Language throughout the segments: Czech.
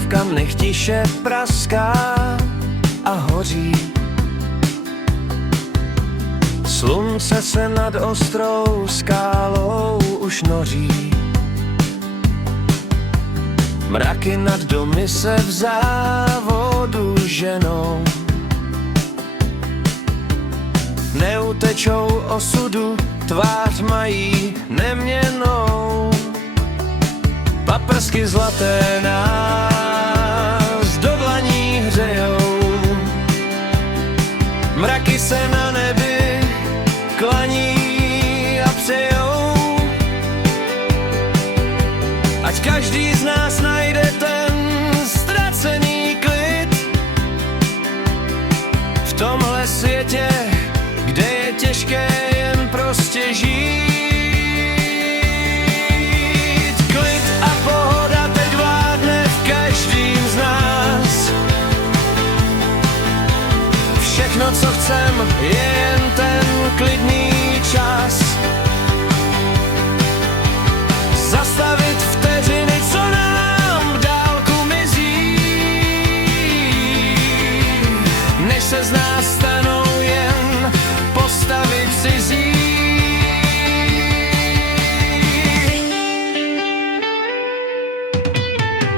obrazovka nechtiše praská a hoří. Slunce se nad ostrou skálou už noří. Mraky nad domy se v závodu ženou. Neutečou osudu, tvář mají neměnnou. Paprsky zlaté nás do dlaní hřejou. Mraky se na nebi klaní a přejou. Ať každý z nás najde ten ztracený klid v tomhle světě, kde je těžké jen prostě žít. Klid a pohoda teď vládne v každým z nás. Všechno, co chcem, je jen ten klidný čas. Zastavit vteřiny, co nám v dálku mizí, než se z nás stanou jen postavy cizí.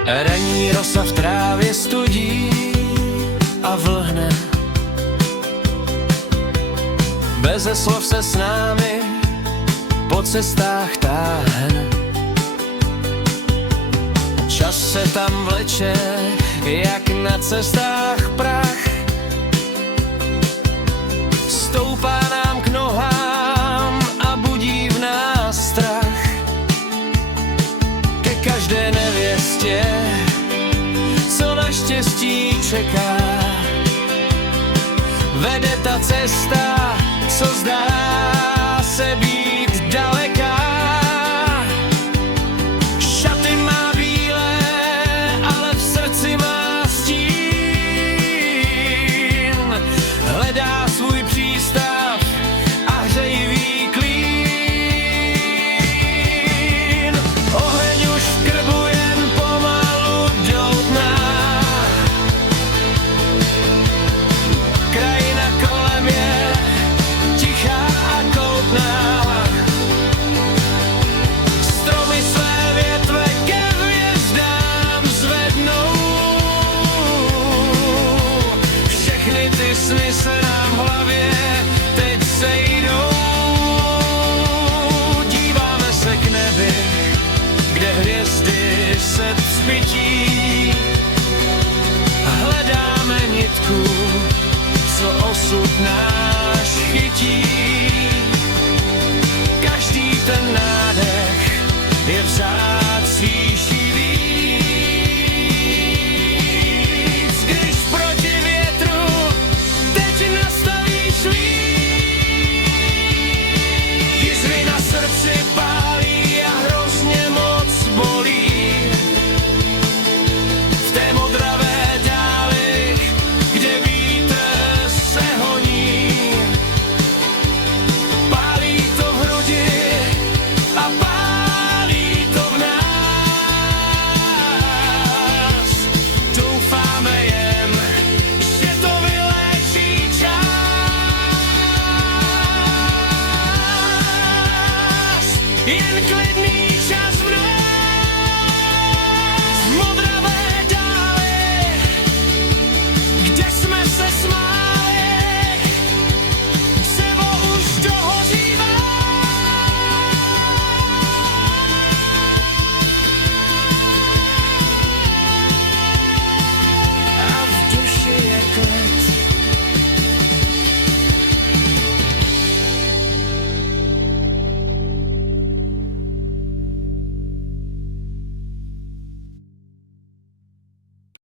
Ranní rosa v trávě studí a vlhne. Beze slov se s námi po cestách táhne. Čas se tam vleče, jak na cestách prach. Stoupá nám k nohám a budí v nás strach. Ke každé nevěstě, co na štěstí čeká, vede ta cesta, co zdá se být daleká. Šaty má bílé, ale v srdci má stín. Hledá svůj přístav a hřejivý klín. Oheň už v krbu jen pomalu doutná. Krajina kolem je tichá a koutná. Stromy své větve ke hvězdám zvednou. Všechny ty sny se nám v hlavě teď sejdou. Díváme se k nebi, kde hvězdy se vzpytí. Hledáme nitku, co osud náš chytí. Každý ten nádech je vzácnější víc. Když proti větru teď nastavíš líp, jizvy na srdci pálí a hrozně moc bolí. V té modravé dáli, kde vítr se honí, pálí to v hrudi a pálí to v nás. Doufáme jen, že to vyléčí čas. Jen klidný čas v nás.